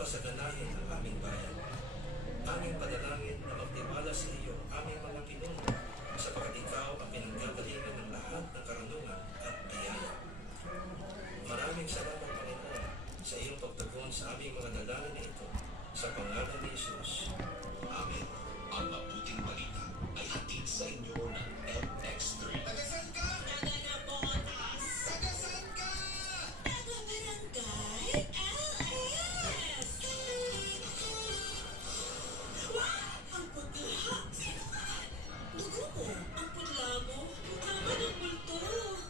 pasaganahin ang aming bayan. Aming panalangin na magtiwala sa iyo, aming mga pinuno, sapagkat ikaw ang pinanggagalingan ng lahat ng karunungan at biyaya. Maraming salamat, Panginoon, sa iyong pagtugon sa aming mga dalangin na ito, sa pangalan ni Jesus. Amen. Ang mabuting balita ay hatid sa inyo ng MX3. Tagasan ka? Taga na Botas! Tagasan ka? Taga Barangay LS! Wow! Ang putla! Sino ka? Dugo mo! Ang putla mo! Tama ng multo!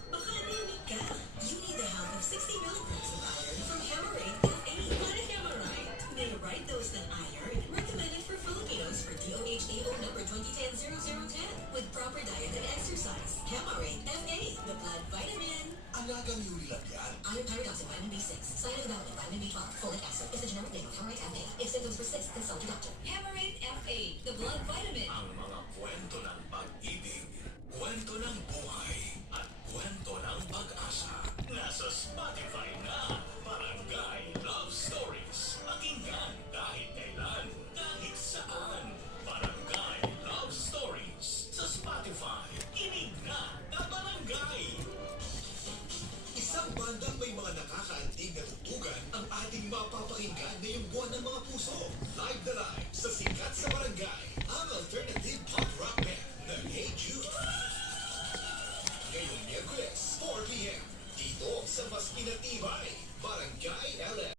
Baka anemic ka! You need the help of 60 milligrams of iron from Hamarate FA. Para Hamarate, may right dose ng iron recommended for Filipinos for DOHAO number 2010-0010 with proper diet and exercise. Hamarate FA, the blood vitamin. Alagang Unilag yan. Iron pyridoxine, vitamin B6, cyanide development, vitamin B12, folic acid is the generic name of Hamarate FA. If symptoms persist, consult your doctor. Hamarate FA, the blood vitamin. Ang mga kwento ng pag-ibig, kwento ng buhay, at kwento ng pag-asa. Nasa Spotify na. Barangay Love Stories. Pakinggan kahit kailan, kahit saan. Barangay Love Stories sa Spotify. Kinig na Barangay. Isang bandang may mga nakakaantig na tugtugan ang ating mapapakinggan ngayong buwan ng mga puso. Live na live